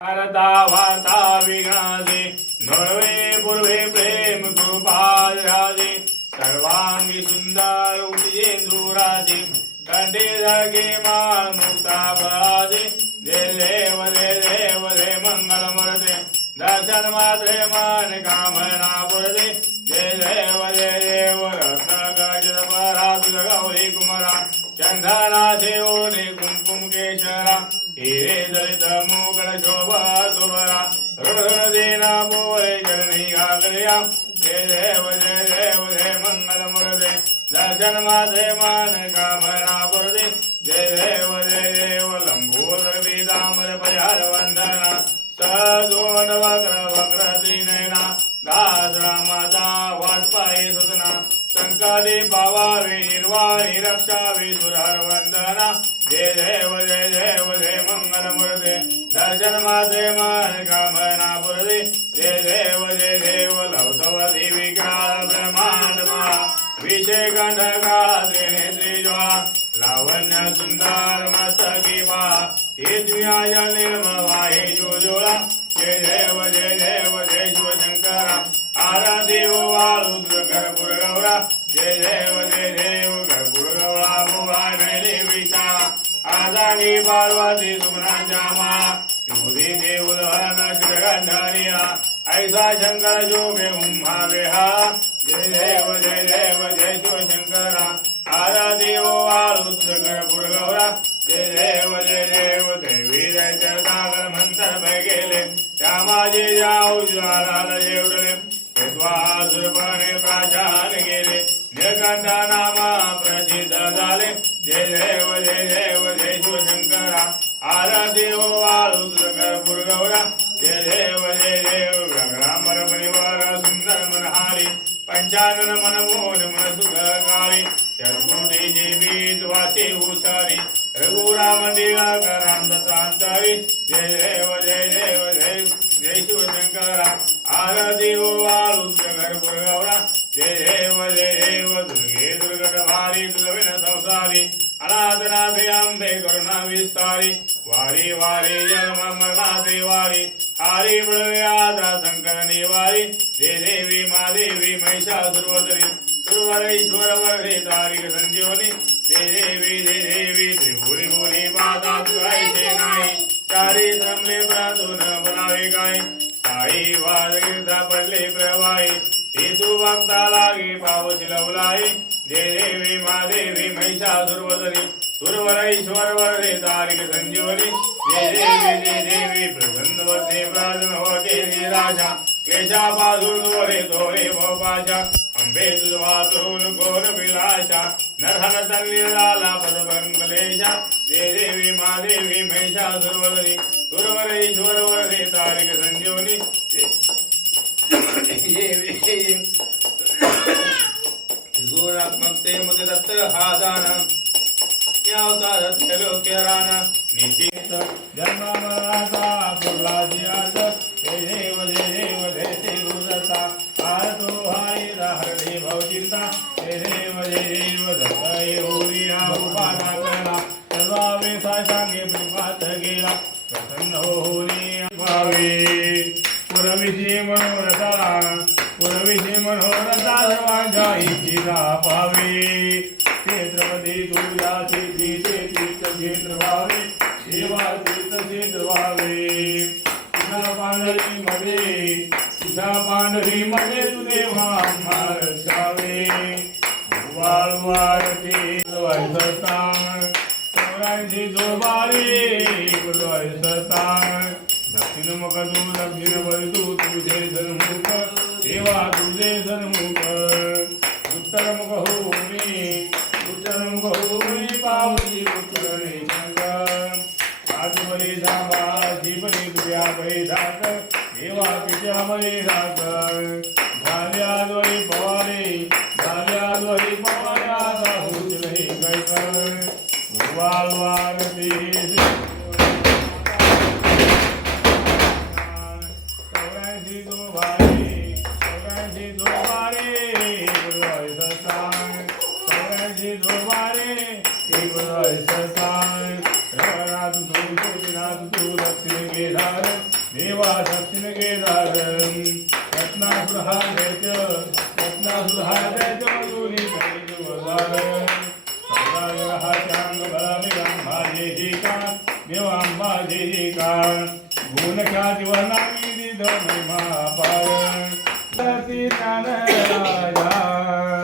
शारदा विघ्नादे नळवे पूर्वे प्रेम कृपाराजे सर्वांगी सुंदर उजेंदुराजे कंडे जागे माळ मुक्ता बळाजे जय देव दे देव दे मंगल मूर्ते दर्शन मात्रे मान कामना पुरते दे देव दे देव रत्न गजर परातुल गौरी कुमरा चंदनाचे ओढे कुंकुम केशरा हिरे दलित मोगळ शोभा सुभरा ऋण देना बोळे चरणी गागल्या जय देव जय देव जय मंगल मूर्ते दर्शन माझे मान कामना पुरते जय देव जय देव लंबोदर वेदामर परिहार वंदना सदोन वक्र वक्र त्रिनयना दास रामाचा वाट पाये सुतना संकटे पावावे निर्वाणी रक्षावे सुरार वंदना जय देव जय देव जय मंगल मूर्ते दर्शन माझे मन कामना पुरते जय देव जय देव लवतव देवी काळ ब्रह्मांड मा विषय कंठ काळा त्रिणे त्रिज्वाळा लावण्य सुंदर मस्तकी बा हे द्वियाय निर्मवा हे जोजोळा जय देव जय देव जय शिवशंकरा आरादेव वाळू कर्पूर गौरा जय देव जय देव कर्पूर गौरा भोळा नैले विशाळा पार्वती सुमनाच्या माळा विभूती देव श्रीगंधारिया ऐसा शंकर जो बे उम्हा बेहा. जय देव जय देव जय शिवशंकरा. आरा देव वाळू गणपुर गौरा जय देव जय देव देवी दैत्य सागर मंत्र भय गेले त्या जाऊ ज्वाला जेवढले सुरपणे प्राचार गेले निळकंठ नामा प्रसिद्ध झाले. जय देव जय आरा देव वाळू कर्पूर गौरा जय देव जय देव गंगांबर परिवार सुंदर मनहारी पंचानन मनमोहन मन सुखकारी शत्रुदे देवी वासे उसारी रघुराम कराम दत्तांतरी जय देव जय देव जय जय शिवशंकरा आर देव वाळू कर्पूर गौरा जय देव जय देव दुर्गे दुर्गट भारी दुर्विन संसारी अनाथनाथ अंबे करुणा विस्तारी हरी वारे जन्म मरणाते देवारी हरी बळव्यादा संकन संकट निवारी. जय देवी मादेवी महिषासुरवदरी सुरवरेश्वर वरे तारिक संजीवनी. जय देवी जय देवी त्रिभुरी भुरी पादा तुरायचे नाही चारी जमले प्रातून बनावे काय. साई वाद गिरता पडले प्रवाही. हे तू भक्ता लागे पावशी लवलाई जय देवी महादेवी महिषा सुरवतरी महिषासुरवदरी सुरवरेश्वर वरदे तारिक संजीवनी। देवी देवी प्रसन्न वरदे प्रार्थन होते निराशा केशापासून दोरे दोरे भोपाशा। अंबे तुझवातून घोर विलाशा। नरहन तन्निराला पदपंकलेशा जय देवी मादेवी महिषासुरवदरी सुरवरेश्वर वरदे तारिक संजीवनी। देवी गोरात्मकते मुते दत्त हा दान यावता त्रैलोक्य रान नीती जन्म मरणाचा पुरला जियात जय देव जय देव जय ते गुरुदत्ता आरतो हाय हरणे भवचिंता जय देव जय देव दत्त येऊरी हा उपाना करा सर्वा वेसा सांगे प्रिपात गेला प्रसन्न होनी भावे पुरविषयी मनोरथा पुरविषयी मनोरथा सर्वांच्या इच्छिता पावे. क्षेत्रपती तुझ्या क्षेत्री तीर्थ क्षेत्र व्हावे सेवा तीर्थ क्षेत्र व्हावे तुझा पांढरी मध्ये तुझा पांढरी मध्ये तुझे मारसावे वाळवारते सतान जोबारे जोबारी सतान दक्षिण मग तू दक्षिण बरतू तुझे सन्मुख देवा तुझे सन्मुख उत्तर मग हो मी उत्तर मुख पावली आज जीवनी तुझ्या बळी धाक देवा तुझ्या बळी धाक झाल्या द्वळी पवारे झाल्या द्वळी पवारे आता होतील हे कैकर देवांबा गुण गुणख्याती वर्णामी दिध महिमा राजा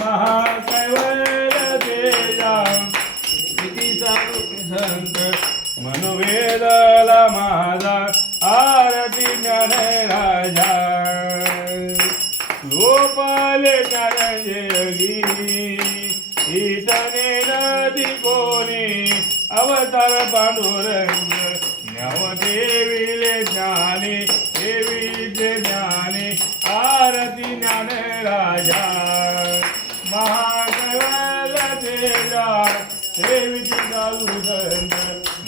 महाकैवल्य तेजा. कितीचा संत मनोवेदला माझा. आरती ज्ञान राजा गोपाल ज्ञान योगी ईटने नदी कोणी अवतार पांडुरंग. देवीले ज्ञानी देवीचे ज्ञानी आरती ज्ञान राजा. महाकवल तेजा देवीची चालू संत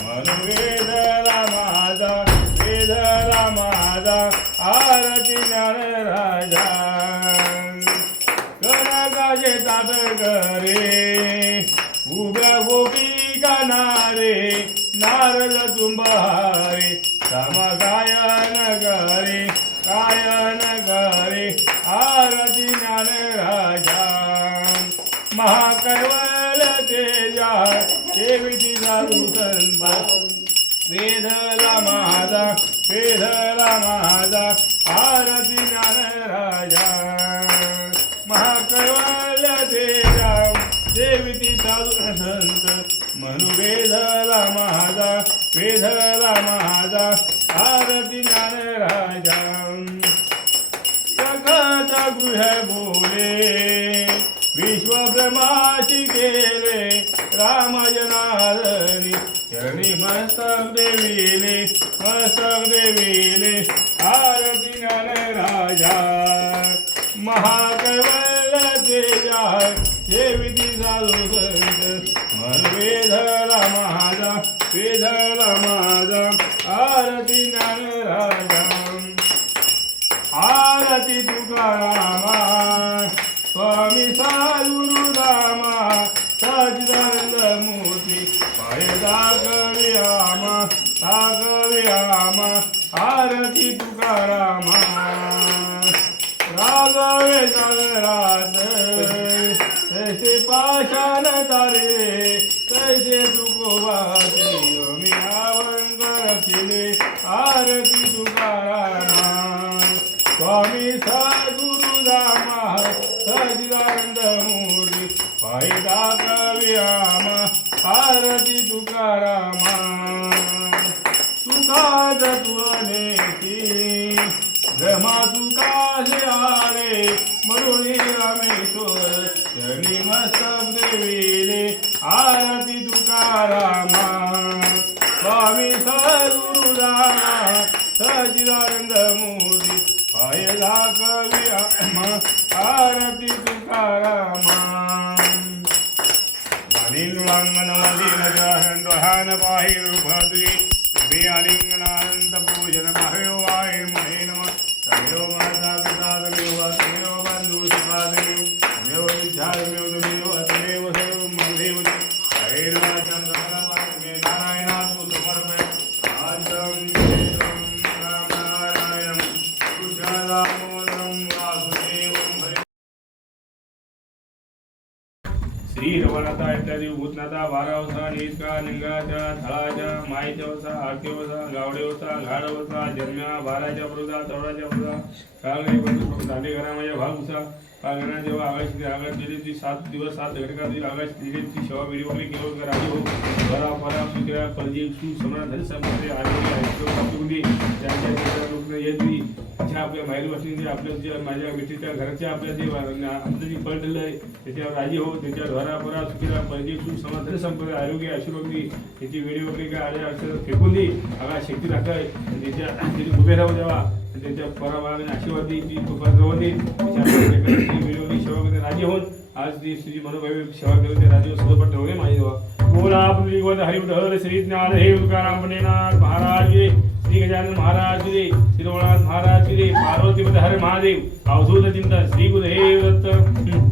मन वेदला माझा वेदला माझा आरती ज्ञान राजा. कनकाचे ताट करे उभ्या गोपी कानारे नारद तुंबहारे सम गायन करे गायन करे आरती ज्ञान राजा महाकैवल तेजा देवीची चालू संत वेधला माझा वेधला माझा आरती ज्ञान राजा महाकैवाल्य तेजा देवीती साधू संत. म्हणू वेधला माझा वेधला माझा आरती ज्ञान राजा जगाचा गृह बोले विश्वब्रह्माशी केले रामजनार्दनी चरणी मस्तक देवीले मस्तक देवीले आरती ज्ञान राजा महाकवल आरती तुकारामा स्वामी पाय दागवे आमा दागवे आमा आरती तुकारामा. रागवे जगरात तैसे पाषाण तारे तैसे मी आवंकर आरती तुकारामा. स्वामी कंदमूरी मूर्ती फायदा कवियामा आरती तुकारामा तुका तत्वनेती ब्रह्मा तुका आले मरुणी रामेश्वर शनी मस्तक देवीले आरती तुकारामा स्वामी सरुदाना सचिदानंद मूर्ती पायला कवी आमा आरती اللهم نودينا جاهن دهان باهي الفاتي نبي علينا آنند بوجن مهيو آهي مهينما سيو مهدا بتاد بيوا سيو इत्यादी भूतनाथा बारावसा नीतका लिंगाच्या थळाच्या माईच्या वसा आरती वसा गावडे वसा घाड वसा जन्म्या बाराच्या पुरुषा चौडाच्या पुरुषा कागणे बंधू भाग उसा कागणा जेव्हा आकाश आकाश दिली ती सात दिवस सात घटकातील आकाश दिली ती सेवा वेळी केवळ केलं हो बरा परा सुक्या परजी सु समरा धन संपत्ती आरोग्य ऐश्वर्य त्यांच्या रुग्ण येत मी ज्या आपल्या माहेरी वस्तीने आपल्या जे माझ्या मिठीच्या घराच्या आपल्या जे आमचं जे फळ दिलं आहे त्याच्यावर राजी हो त्याच्या घरा परा सुखीला पाहिजे सुख समाधान संपदा आरोग्य आशीर्वादी त्याची वेळी वगैरे काय आले असेल फेकून दे. आगा शक्ती राखाय. त्याच्या तिथे उभे राहू द्यावा त्याच्या पराभागाने आशीर्वाद दे ती कृपा राहू दे सेवा करते राजी होऊन आज ती श्री मनोभावी सेवा करून ते राजी सोबत ठेवले माझे देवा. बोला पुरी गोद हरिविठल श्री ज्ञान हे तुकाराम पंडितनाथ महाराज की श्री गजानन महाराज की श्री रघुनाथ महाराज की जय, हर महादेव अवधूत चिंता श्री गुरुदेव दत्त.